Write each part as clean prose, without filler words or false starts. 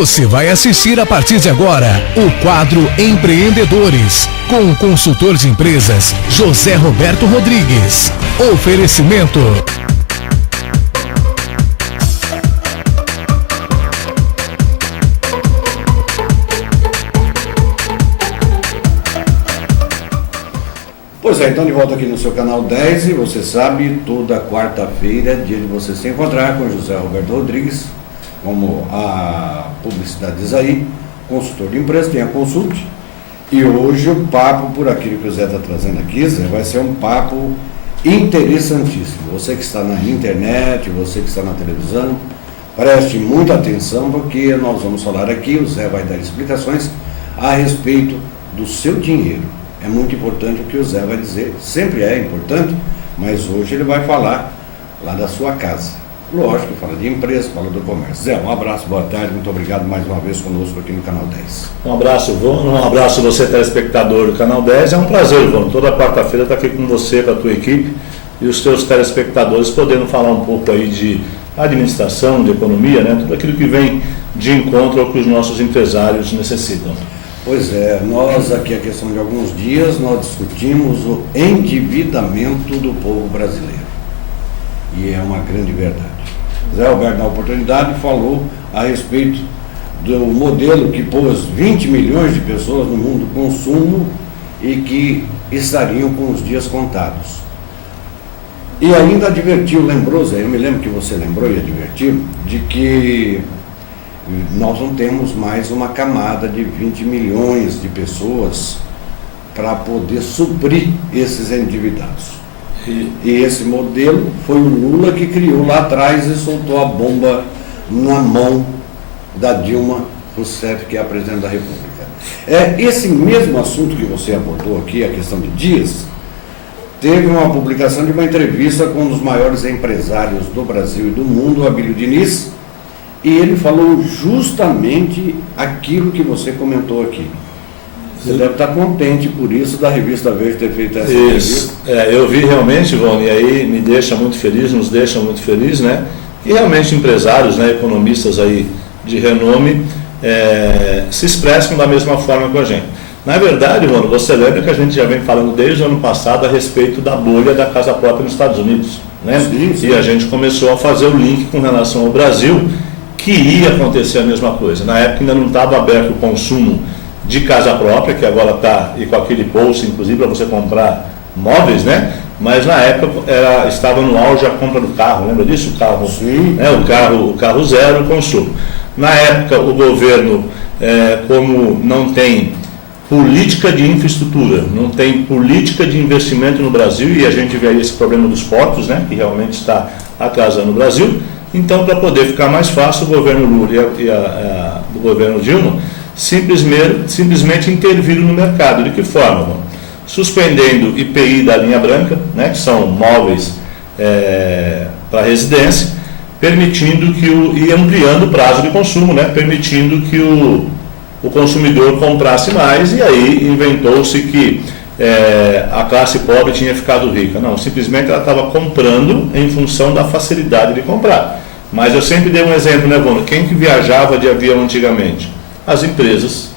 Você vai assistir a partir de agora o quadro Empreendedores, com o consultor de empresas José Roberto Rodrigues. Oferecimento. Pois é, então de volta aqui no seu canal 10 e você sabe, toda quarta-feira é dia de você se encontrar com José Roberto Rodrigues, como a publicidade diz aí, consultor de empresa, tem a Consulte. E hoje o papo, por aquilo que o Zé está trazendo aqui, Zé, vai ser um papo interessantíssimo. Você que está na internet, você que está na televisão, preste muita atenção, porque nós vamos falar aqui, o Zé vai dar explicações a respeito do seu dinheiro. É muito importante o que o Zé vai dizer, sempre é importante, mas hoje ele vai falar lá da sua casa. Lógico, fala de empresa, fala do comércio. Zé, um abraço, boa tarde, muito obrigado mais uma vez conosco aqui no Canal 10. Um abraço, Ivone, um abraço você, telespectador do Canal 10. É um prazer, Ivone, toda quarta-feira estar aqui com você, com a tua equipe e os teus telespectadores, podendo falar um pouco aí de administração, de economia, né? Tudo aquilo que vem de encontro ao que os nossos empresários necessitam. Pois é, nós aqui, a questão de alguns dias, nós discutimos o endividamento do povo brasileiro. E é uma grande verdade. Zé Alberto, na oportunidade, falou a respeito do modelo que pôs 20 milhões de pessoas no mundo do consumo e que estariam com os dias contados. E ainda advertiu, lembrou, Zé, eu me lembro que você lembrou e advertiu, de que nós não temos mais uma camada de 20 milhões de pessoas para poder suprir esses endividados. E esse modelo foi o Lula que criou lá atrás e soltou a bomba na mão da Dilma Rousseff, que é a presidente da República. Esse mesmo assunto que você abordou aqui, a questão de dias, teve uma publicação de uma entrevista com um dos maiores empresários do Brasil e do mundo, Abílio Diniz, e ele falou justamente aquilo que você comentou aqui. Você deve estar contente por isso da Revista Veja ter feito essa entrevista. Eu vi realmente, Ivone, e aí me deixa muito feliz, nos deixa muito feliz, né? E realmente empresários, né, economistas aí de renome se expressam da mesma forma que a gente. Na verdade, Ivone, você lembra que a gente já vem falando desde o ano passado a respeito da bolha da casa própria nos Estados Unidos, né? Sim. E a gente começou a fazer o link com relação ao Brasil, que ia acontecer a mesma coisa. Na época ainda não estava aberto o consumo de casa própria, que agora está, e com aquele bolso, inclusive, para você comprar móveis, né? Mas na época estava no auge a compra do carro, lembra disso? O carro, sim, né? O carro zero consumo. Na época, o governo, como não tem política de infraestrutura, não tem política de investimento no Brasil, e a gente vê aí esse problema dos portos, né? Que realmente está atrasando o Brasil. Então, para poder ficar mais fácil, o governo Lula e o governo Dilma simplesmente interviram no mercado. De que forma? Suspendendo IPI da linha branca, né, que são móveis para residência, permitindo e ampliando o prazo de consumo, né, permitindo que o consumidor comprasse mais, e aí inventou-se que a classe pobre tinha ficado rica. Não, simplesmente ela estava comprando em função da facilidade de comprar. Mas eu sempre dei um exemplo, né, Bono? Quem que viajava de avião antigamente? As empresas,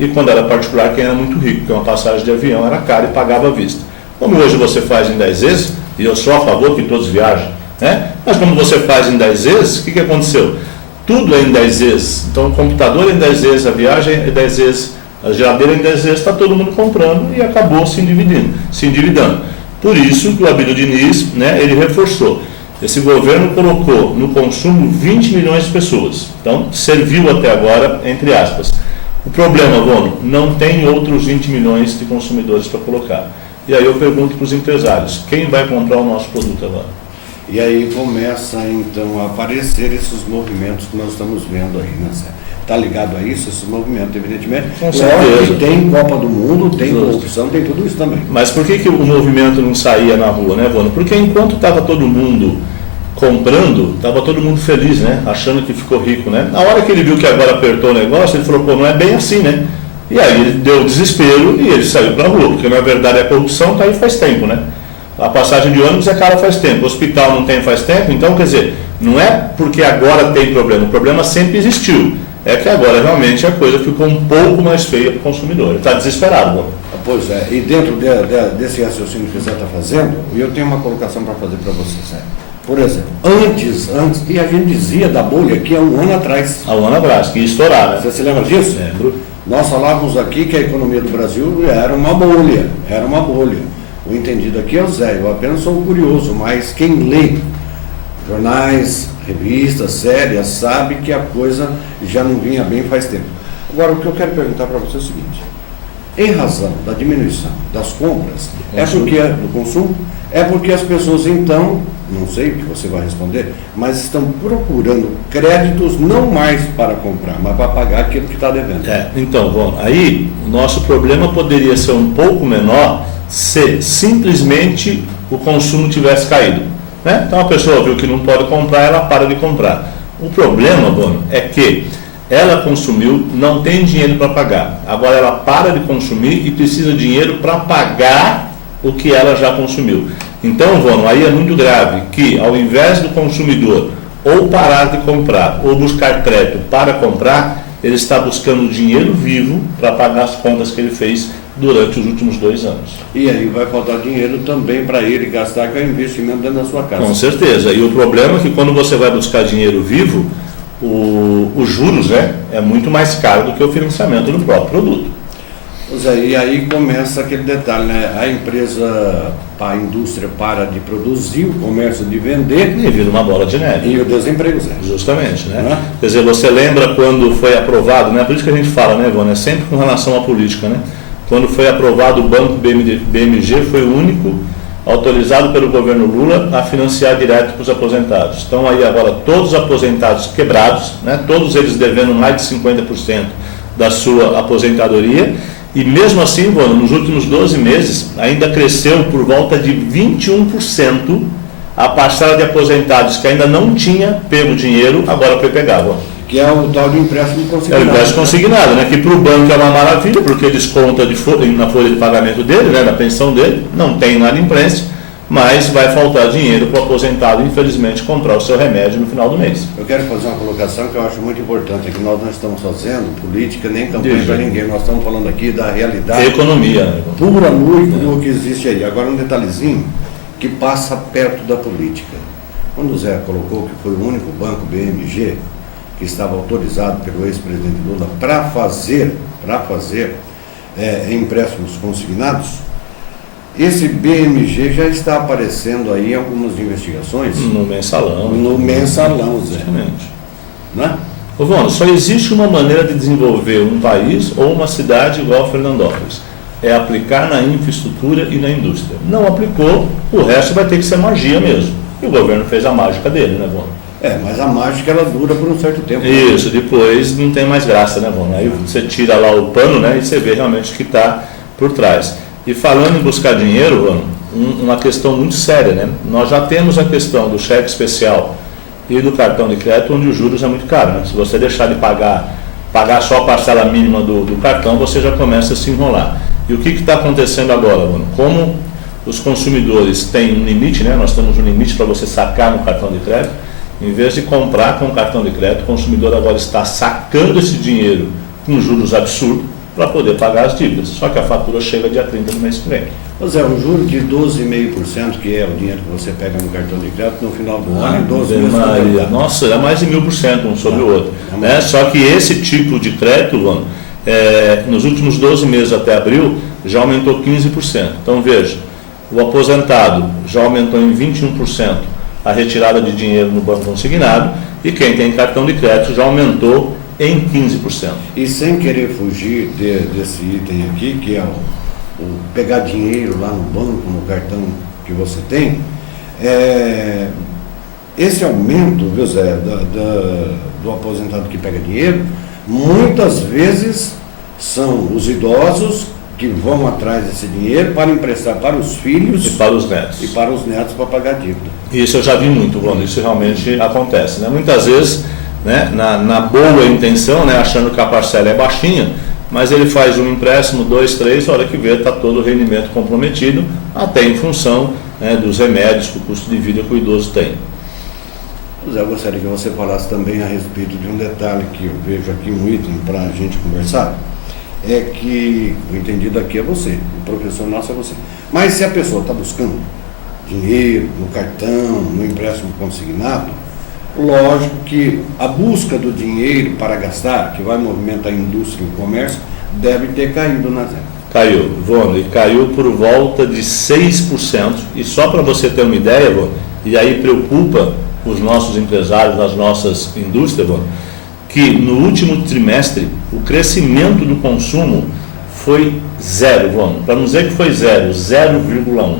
e quando era particular, quem era muito rico, porque uma passagem de avião era cara e pagava à vista. Como hoje você faz em 10 vezes, e eu sou a favor que todos viajem, né? Mas como você faz em 10 vezes, o que aconteceu? Tudo é em 10 vezes. Então o computador é em 10 vezes, a viagem é em 10 vezes, a geladeira é em 10 vezes, está todo mundo comprando e acabou se endividando. Por isso que o Abílio Diniz, né, ele reforçou. Esse governo colocou no consumo 20 milhões de pessoas. Então, serviu até agora, entre aspas. O problema, Vono, não tem outros 20 milhões de consumidores para colocar. E aí eu pergunto para os empresários, quem vai comprar o nosso produto agora? E aí começa, então, a aparecer esses movimentos que nós estamos vendo aí, né, Zé? Está ligado a isso, esse movimento, evidentemente? Com certeza. Tem Copa do Mundo, tem corrupção, tem tudo isso também. Mas por que o movimento não saía na rua, né, Vono? Porque enquanto estava todo mundo comprando, estava todo mundo feliz, né? Achando que ficou rico, né? Na hora que ele viu que agora apertou o negócio, ele falou, pô, não é bem assim, né? E aí ele deu desespero e ele saiu para a rua, porque na verdade a corrupção está aí faz tempo, né? A passagem de ônibus é cara faz tempo, o hospital não tem faz tempo, então quer dizer, não é porque agora tem problema, o problema sempre existiu. é que agora realmente a coisa ficou um pouco mais feia para o consumidor. Ele está desesperado. Bom. Pois é, e dentro desse raciocínio que você está fazendo, eu tenho uma colocação para fazer para você, Sérgio. Por exemplo, antes, e a gente dizia da bolha aqui há um ano atrás. Há um ano atrás, que ia estourar, né? Você se lembra disso? Lembro. Nós falávamos aqui que a economia do Brasil era uma bolha. O entendido aqui é o Zé, eu apenas sou curioso, mas quem lê jornais, revistas, séries, sabe que a coisa já não vinha bem faz tempo. Agora, o que eu quero perguntar para você é o seguinte: em razão da diminuição das compras, do consumo, é porque as pessoas então, não sei o que você vai responder, mas estão procurando créditos não mais para comprar, mas para pagar aquilo que está devendo. Então, bom, aí o nosso problema poderia ser um pouco menor se simplesmente o consumo tivesse caído. Né? Então a pessoa viu que não pode comprar, ela para de comprar. O problema, bom, é que ela consumiu, não tem dinheiro para pagar. Agora ela para de consumir e precisa de dinheiro para pagar o que ela já consumiu. Então, Vono, aí é muito grave que ao invés do consumidor ou parar de comprar ou buscar crédito para comprar, ele está buscando dinheiro vivo para pagar as contas que ele fez durante os últimos 2 anos. E aí vai faltar dinheiro também para ele gastar com o investimento dentro da sua casa. Com certeza. E o problema é que quando você vai buscar dinheiro vivo, os juros é muito mais caro do que o financiamento do próprio produto. Pois é, e aí começa aquele detalhe, né? A indústria para de produzir, o comércio de vender. E vira uma bola de neve. E o desemprego, Zé. Justamente, né? Quer dizer, você lembra quando foi aprovado, né? Por isso que a gente fala, né, Ivone? É sempre com relação à política, né? Quando foi aprovado o Banco BMG, foi o único autorizado pelo governo Lula a financiar direto para os aposentados. Estão aí agora todos os aposentados quebrados, né? Todos eles devendo mais de 50% da sua aposentadoria. E mesmo assim, Ivone, nos últimos 12 meses, ainda cresceu por volta de 21% a parcela de aposentados que ainda não tinha pego dinheiro, agora foi pegar. Que é o tal de empréstimo consignado. É o empréstimo consignado, né? Que para o banco é uma maravilha, porque desconta na folha de pagamento dele, né? Na pensão dele, não tem nada impresso, mas vai faltar dinheiro para o aposentado, infelizmente, comprar o seu remédio no final do mês. Eu quero fazer uma colocação que eu acho muito importante, que nós não estamos fazendo política nem campanha para ninguém, nós estamos falando aqui da realidade economia, né? Pura, nua que existe aí. Agora um detalhezinho que passa perto da política. Quando o Zé colocou que foi o único banco BMG que estava autorizado pelo ex-presidente Lula para fazer empréstimos consignados, esse BMG já está aparecendo aí em algumas investigações. No mensalão. No mensalão, Zé. Exatamente. Né? Ô, Vono, só existe uma maneira de desenvolver um país ou uma cidade igual a Fernandópolis. É aplicar na infraestrutura e na indústria. Não aplicou, o resto vai ter que ser magia mesmo. E o governo fez a mágica dele, né, Vono? Mas a mágica ela dura por um certo tempo. Isso, depois não tem mais graça, né, Vono? Aí você tira lá o pano, né, e você vê realmente o que está por trás. E falando em buscar dinheiro, Vono, uma questão muito séria, né? Nós já temos a questão do cheque especial e do cartão de crédito, onde os juros é muito caro, né? Se você deixar de pagar só a parcela mínima do cartão, você já começa a se enrolar. E o que está acontecendo agora, Vono? Como os consumidores têm um limite, né? Nós temos um limite para você sacar no cartão de crédito. Em vez de comprar com o cartão de crédito, o consumidor agora está sacando esse dinheiro com juros absurdos para poder pagar as dívidas. Só que a fatura chega dia 30 do mês que vem. Pois é, um juro de 12,5%, que é o dinheiro que você pega no cartão de crédito, no final do ano, em 12 meses. Nossa, é mais de 1.000% um sobre o outro. Né? Só que esse tipo de crédito, Luano, nos últimos 12 meses até abril, já aumentou 15%. Então veja, o aposentado já aumentou em 21% a retirada de dinheiro no banco consignado, e quem tem cartão de crédito já aumentou em 15%. E sem querer fugir desse item aqui, que é o pegar dinheiro lá no banco, no cartão que você tem, esse aumento, viu, Zé, do aposentado que pega dinheiro, muitas vezes são os idosos que vão atrás desse dinheiro para emprestar para os filhos e para os netos. E para os netos para pagar a dívida. Isso eu já vi muito, Bruno, isso realmente acontece. Né? Muitas vezes, né, na boa intenção, né, achando que a parcela é baixinha, mas ele faz um empréstimo, 2, 3, a hora que vê está todo o rendimento comprometido, até em função, né, dos remédios que o custo de vida que o idoso tem. José, eu gostaria que você falasse também a respeito de um detalhe que eu vejo aqui, um item para a gente conversar, é que o entendido aqui é você, o professor nosso é você. Mas se a pessoa está buscando dinheiro no cartão, no empréstimo consignado, lógico que a busca do dinheiro para gastar, que vai movimentar a indústria e o comércio, deve ter caído na zero. Caiu, Ivone, e caiu por volta de 6%. E só para você ter uma ideia, Ivone, e aí preocupa os nossos empresários das nossas indústrias, Ivone, que no último trimestre o crescimento do consumo foi zero, Ivone. Para não dizer que foi zero, 0,1.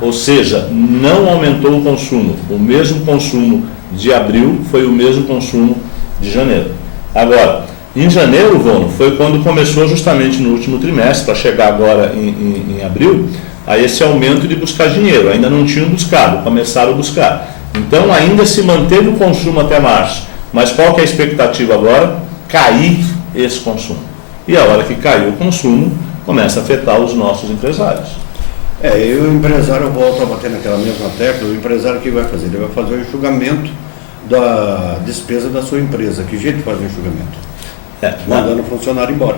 Ou seja, não aumentou o consumo. O mesmo consumo de abril foi o mesmo consumo de janeiro. Agora, em janeiro, Ivone, foi quando começou justamente no último trimestre, para chegar agora em abril, a esse aumento de buscar dinheiro. Ainda não tinham buscado, começaram a buscar. Então ainda se manteve o consumo até março. Mas qual que é a expectativa agora? Cair esse consumo. E a hora que caiu o consumo, começa a afetar os nossos empresários. E o empresário volta a bater naquela mesma tecla. O empresário o que vai fazer? Ele vai fazer o enxugamento da despesa da sua empresa. Que jeito de fazer o enxugamento? Mandando o funcionário embora.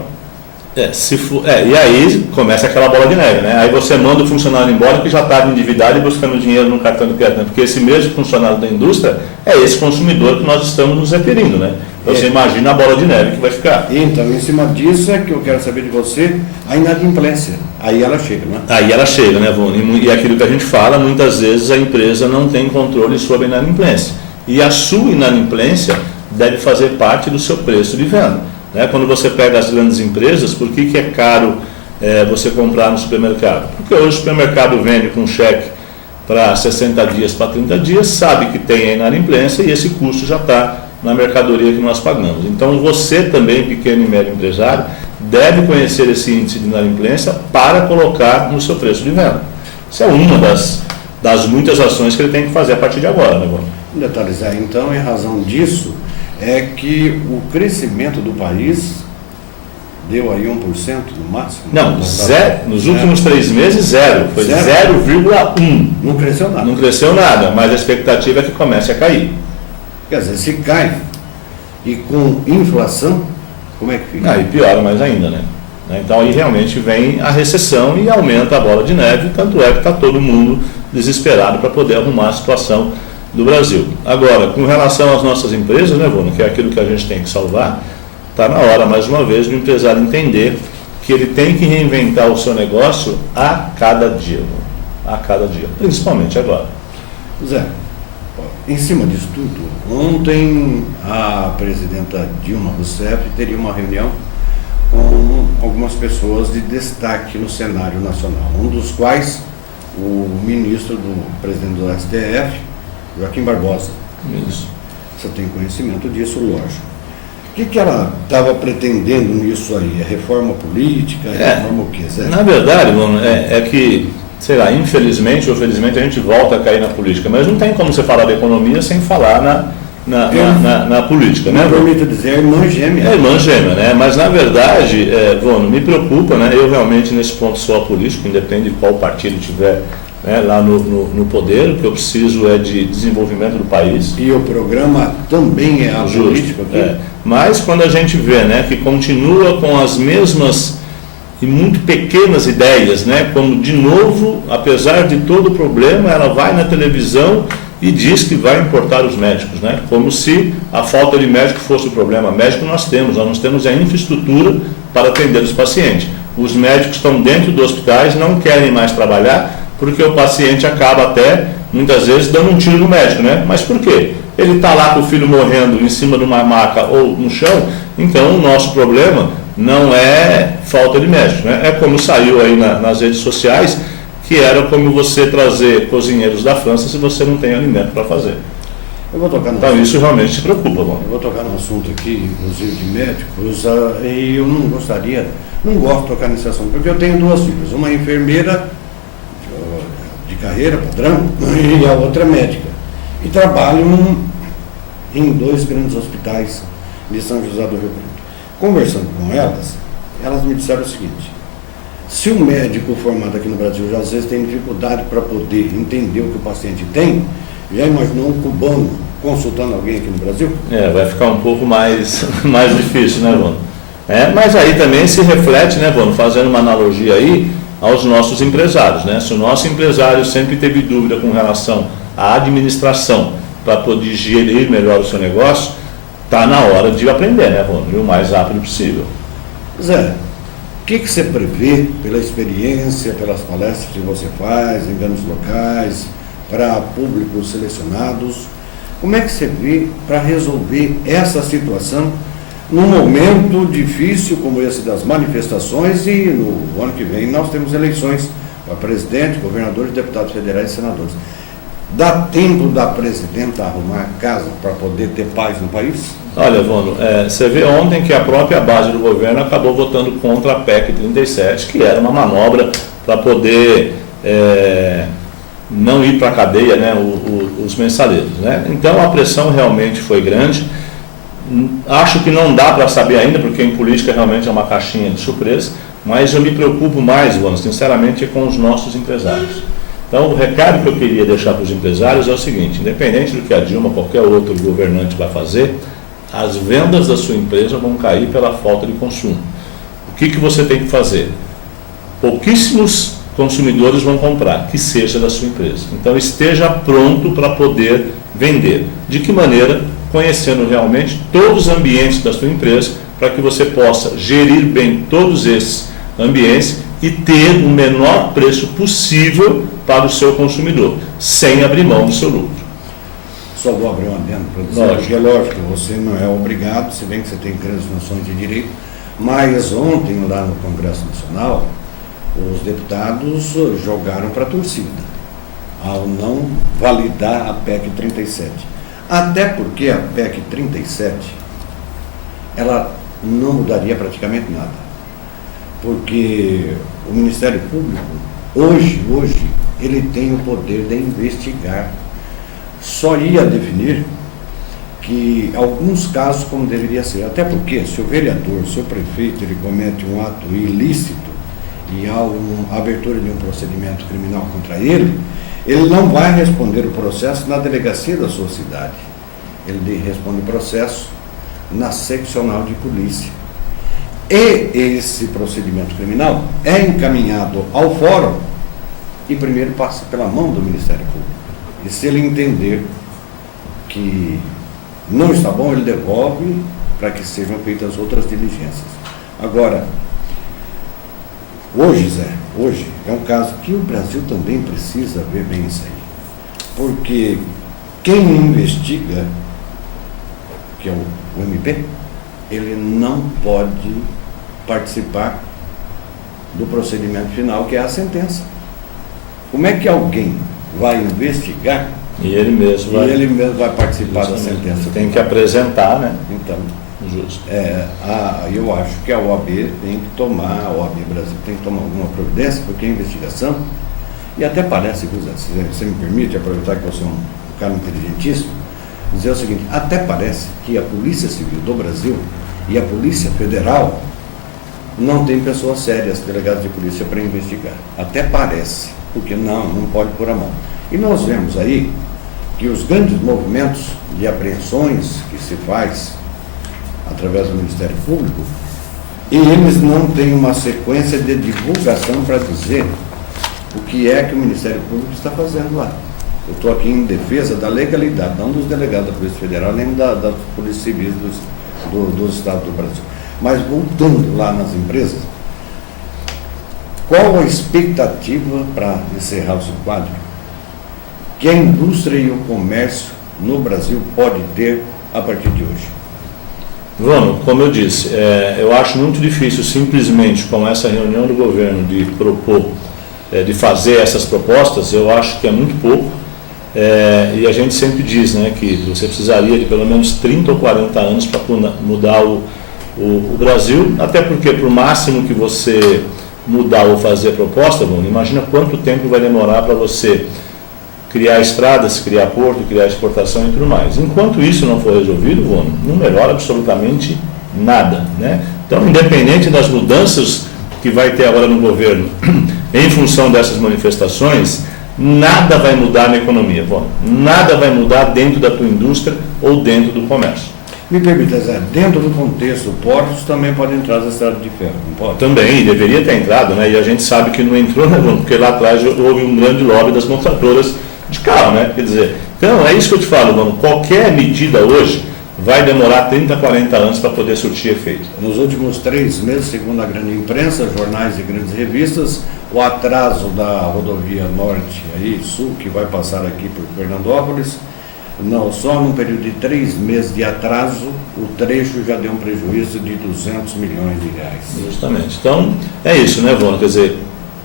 E aí começa aquela bola de neve, né? Aí você manda o funcionário embora que já estava endividado e buscando dinheiro no cartão de crédito, né? Porque esse mesmo funcionário da indústria é esse consumidor que nós estamos nos referindo, né? Então você imagina a bola de neve que vai ficar. Então, em cima disso é que eu quero saber de você, a inadimplência. Aí ela chega, né? Aí ela chega, né, Vone? E aquilo que a gente fala, muitas vezes a empresa não tem controle sobre a inadimplência. E a sua inadimplência deve fazer parte do seu preço de venda. Né? Quando você pega as grandes empresas, por que é caro você comprar no supermercado? Porque hoje o supermercado vende com cheque para 60 dias, para 30 dias, sabe que tem a inadimplência e esse custo já está na mercadoria que nós pagamos. Então você também, pequeno e médio empresário, deve conhecer esse índice de inadimplência para colocar no seu preço de venda. Isso é uma das muitas ações que ele tem que fazer a partir de agora, né, Bruno? Detalhar então, em razão disso, é que o crescimento do país deu aí 1% no máximo? Não, nos últimos 3 meses, zero. Foi 0,1. Não cresceu nada. Não cresceu nada, mas a expectativa é que comece a cair. Quer dizer, se cai e com inflação, como é que fica? Aí piora mais ainda, né? Então aí realmente vem a recessão e aumenta a bola de neve, tanto é que está todo mundo desesperado para poder arrumar a situação do Brasil. Agora, com relação às nossas empresas, né, Bruno, que é aquilo que a gente tem que salvar, está na hora, mais uma vez, do empresário entender que ele tem que reinventar o seu negócio a cada dia, Bruno, a cada dia, principalmente agora. Zé, em cima disso tudo, ontem a presidenta Dilma Rousseff teria uma reunião com algumas pessoas de destaque no cenário nacional, um dos quais o ministro do presidente do STF, Joaquim Barbosa. Isso. Você tem conhecimento disso, lógico. O que ela estava pretendendo nisso aí? É reforma política? Reforma o quê, Zé? Na verdade, Bruno, é que, sei lá, infelizmente ou felizmente a gente volta a cair na política, mas não tem como você falar da economia sem falar na política, né? Me permita dizer, é irmã gêmea. É irmã gêmea, né? Mas na verdade, Bruno, me preocupa, né? Eu realmente nesse ponto sou apolítico, independe de qual partido tiver, né, lá no poder. O que eu preciso é de desenvolvimento do país. E o programa também é apolítico aqui? Mas quando a gente vê, né, que continua com as mesmas e muito pequenas ideias, né, como de novo, apesar de todo o problema, ela vai na televisão e diz que vai importar os médicos, né, como se a falta de médico fosse o problema. Médico nós não temos a infraestrutura para atender os pacientes. Os médicos estão dentro dos hospitais, não querem mais trabalhar, porque o paciente acaba até, muitas vezes, dando um tiro no médico, né? Mas por quê? Ele está lá com o filho morrendo em cima de uma maca ou no chão, então o nosso problema não é falta de médico, né? É como saiu aí nas redes sociais, que era como você trazer cozinheiros da França se você não tem alimento para fazer. Eu vou tocar então isso realmente te preocupa, Bruno. Eu vou tocar num assunto aqui, inclusive de médicos, e eu não gosto de tocar nesse assunto, porque eu tenho 2 filhas, uma enfermeira de carreira, padrão, e a outra médica. E trabalham em 2 grandes hospitais de São José do Rio Preto. Conversando com elas me disseram o seguinte: se o médico formado aqui no Brasil já às vezes tem dificuldade para poder entender o que o paciente tem, já imaginou um cubano consultando alguém aqui no Brasil? Vai ficar um pouco mais difícil, né, Vono? Mas aí também se reflete, né, Vono, fazendo uma analogia aí aos nossos empresários, né? Se o nosso empresário sempre teve dúvida com relação à administração para poder gerir melhor o seu negócio, está na hora de aprender, né, Vono? E o mais rápido possível. Zé, o que você prevê pela experiência, pelas palestras que você faz em grandes locais, para públicos selecionados? Como é que você vê para resolver essa situação num momento difícil como esse das manifestações e no ano que vem nós temos eleições para presidente, governadores, deputados federais e senadores? Dá tempo da presidenta arrumar casa para poder ter paz no país? Olha, Vono, você vê ontem que a própria base do governo acabou votando contra a PEC 37, que era uma manobra para poder não ir para a cadeia, né, os mensaleiros, né? Então a pressão realmente foi grande. Acho que não dá para saber ainda, porque em política realmente é uma caixinha de surpresa, mas eu me preocupo mais, Vono, sinceramente, com os nossos empresários. Então, o recado que eu queria deixar para os empresários é o seguinte: independente do que a Dilma ou qualquer outro governante vai fazer, as vendas da sua empresa vão cair pela falta de consumo. O que você tem que fazer? Pouquíssimos consumidores vão comprar, que seja da sua empresa. Então, esteja pronto para poder vender. De que maneira? Conhecendo realmente todos os ambientes da sua empresa, para que você possa gerir bem todos esses ambientes e ter o menor preço possível para o seu consumidor, sem abrir mão do seu lucro. Só vou abrir uma adendo para dizer, porque é lógico, você não é obrigado, se bem que você tem grandes noções de direito, mas ontem lá no Congresso Nacional, os deputados jogaram para a torcida, ao não validar a PEC 37. Até porque a PEC 37, ela não mudaria praticamente nada. Porque o Ministério Público, hoje, ele tem o poder de investigar. Só ia definir que alguns casos como deveria ser. Até porque se o vereador, se o prefeito, ele comete um ato ilícito e há uma abertura de um procedimento criminal contra ele, ele não vai responder o processo na delegacia da sua cidade. Ele responde o processo na seccional de polícia. E esse procedimento criminal é encaminhado ao fórum e primeiro passa pela mão do Ministério Público. E se ele entender que não está bom, ele devolve para que sejam feitas outras diligências. Agora, hoje, Zé, é um caso que o Brasil também precisa ver bem isso aí. Porque quem investiga, que é o MP, ele não pode participar do procedimento final, que é a sentença. Como é que alguém vai investigar e ele mesmo vai participar da sentença? Tem que apresentar, né? Então, justo. Eu acho que a OAB tem que tomar, a OAB Brasil tem que tomar alguma providência, porque a investigação, e até parece, se você me permite, aproveitar que você é um cara inteligentíssimo, dizer o seguinte: até parece que a Polícia Civil do Brasil e a Polícia Federal não tem pessoas sérias, delegados de polícia, para investigar. Até parece, porque não pode pôr a mão. E nós vemos aí que os grandes movimentos de apreensões que se faz através do Ministério Público, e eles não têm uma sequência de divulgação para dizer o que é que o Ministério Público está fazendo lá. Eu estou aqui em defesa da legalidade, não dos delegados da Polícia Federal, nem da Polícia Civil dos Estados do Brasil. Mas voltando lá nas empresas, qual a expectativa, para encerrar o seu quadro, que a indústria e o comércio no Brasil pode ter a partir de hoje? Vono, como eu disse, eu acho muito difícil simplesmente com essa reunião do governo de propor, de fazer essas propostas. Eu acho que é muito pouco. E a gente sempre diz, né, que você precisaria de pelo menos 30 ou 40 anos para mudar o Brasil, até porque por máximo que você mudar ou fazer a proposta, Vono, imagina quanto tempo vai demorar para você criar estradas, criar porto, criar exportação e tudo mais. Enquanto isso não for resolvido, Vono, não melhora absolutamente nada, né? Então, independente das mudanças que vai ter agora no governo, em função dessas manifestações, nada vai mudar na economia, bom, nada vai mudar dentro da tua indústria ou dentro do comércio. Me permita, Zé, dentro do contexto, portos também podem entrar as estradas de ferro, não pode? Também, deveria ter entrado, né? E a gente sabe que não entrou, né, porque lá atrás houve um grande lobby das montadoras de carro, né? Quer dizer, então é isso que eu te falo, mano, qualquer medida hoje vai demorar 30, 40 anos para poder surtir efeito. Nos últimos 3 meses, segundo a grande imprensa, jornais e grandes revistas, o atraso da rodovia norte e sul, que vai passar aqui por Fernandópolis, não, só num período de 3 meses de atraso, o trecho já deu um prejuízo de 200 milhões de reais. Justamente. Então, é isso, né, Vona? Quer dizer,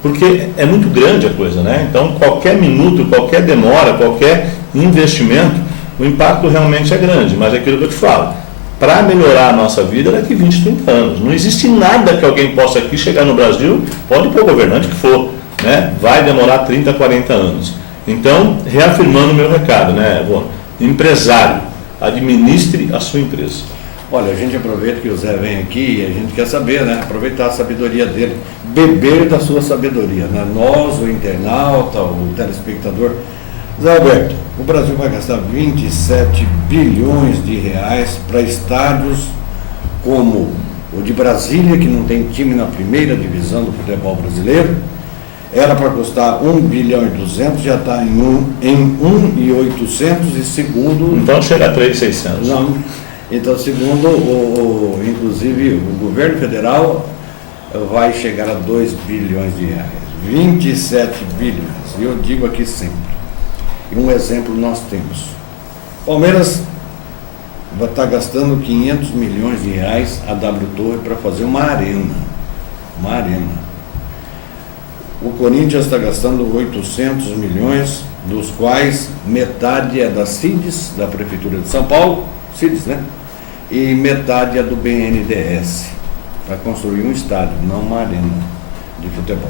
porque é muito grande a coisa, né? Então, qualquer minuto, qualquer demora, qualquer investimento, o impacto realmente é grande, mas é aquilo que eu te falo. Para melhorar a nossa vida daqui 20, 30 anos. Não existe nada que alguém possa aqui chegar no Brasil, pode pôr o governante que for, né? Vai demorar 30, 40 anos. Então, reafirmando o meu recado, né, Vona? Empresário, administre a sua empresa. Olha, a gente aproveita que o Zé vem aqui e a gente quer saber, né? Aproveitar a sabedoria dele, beber da sua sabedoria, né? Nós, o internauta, o telespectador. Zé Alberto, o Brasil vai gastar 27 bilhões de reais para estádios como o de Brasília, que não tem time na primeira divisão do futebol brasileiro. Era para custar 1 bilhão e 200, já está em 1,800 e segundo... Então chega a 3,600. Não, então segundo, inclusive, o governo federal vai chegar a 2 bilhões de reais. 27 bilhões, e eu digo aqui sempre. E um exemplo nós temos. Palmeiras vai estar gastando 500 milhões de reais a W Torre para fazer uma arena. Uma arena. O Corinthians está gastando 800 milhões, dos quais metade é da CIDES, da Prefeitura de São Paulo, CIDES, né? E metade é do BNDES, para construir um estádio, não uma arena de futebol.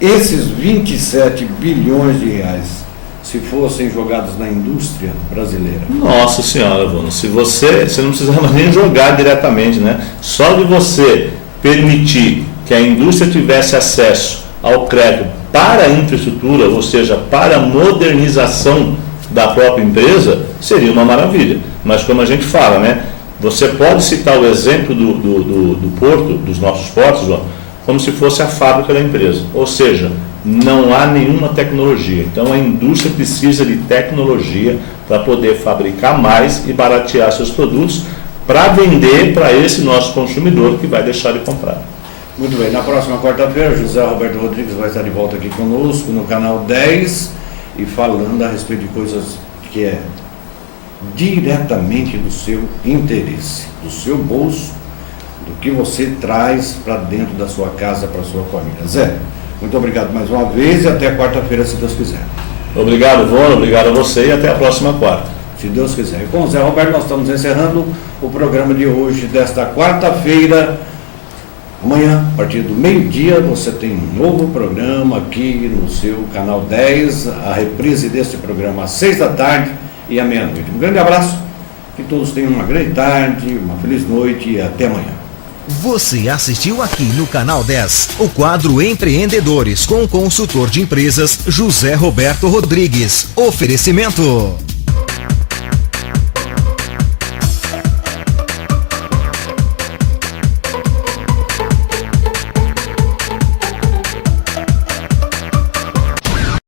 Esses 27 bilhões de reais, se fossem jogados na indústria brasileira. Nossa Senhora, Bruno, você não precisava nem jogar diretamente, né? Só de você permitir que a indústria tivesse acesso ao crédito para a infraestrutura, ou seja, para a modernização da própria empresa, seria uma maravilha. Mas como a gente fala, né? Você pode citar o exemplo do porto, dos nossos portos, ó, como se fosse a fábrica da empresa. Ou seja, não há nenhuma tecnologia. Então a indústria precisa de tecnologia para poder fabricar mais e baratear seus produtos para vender para esse nosso consumidor que vai deixar de comprar. Muito bem, na próxima quarta-feira, José Roberto Rodrigues vai estar de volta aqui conosco no canal 10 e falando a respeito de coisas que é diretamente do seu interesse, do seu bolso, do que você traz para dentro da sua casa, para a sua família. Zé, muito obrigado mais uma vez e até quarta-feira, se Deus quiser. Obrigado, Vona, obrigado a você e até a próxima quarta. Se Deus quiser. E com o Zé Roberto nós estamos encerrando o programa de hoje, desta quarta-feira. Amanhã, a partir do meio-dia, você tem um novo programa aqui no seu canal 10, a reprise deste programa às 6 da tarde e à meia-noite. Um grande abraço, que todos tenham uma grande tarde, uma feliz noite e até amanhã. Você assistiu aqui no canal 10, o quadro Empreendedores com o consultor de empresas José Roberto Rodrigues. Oferecimento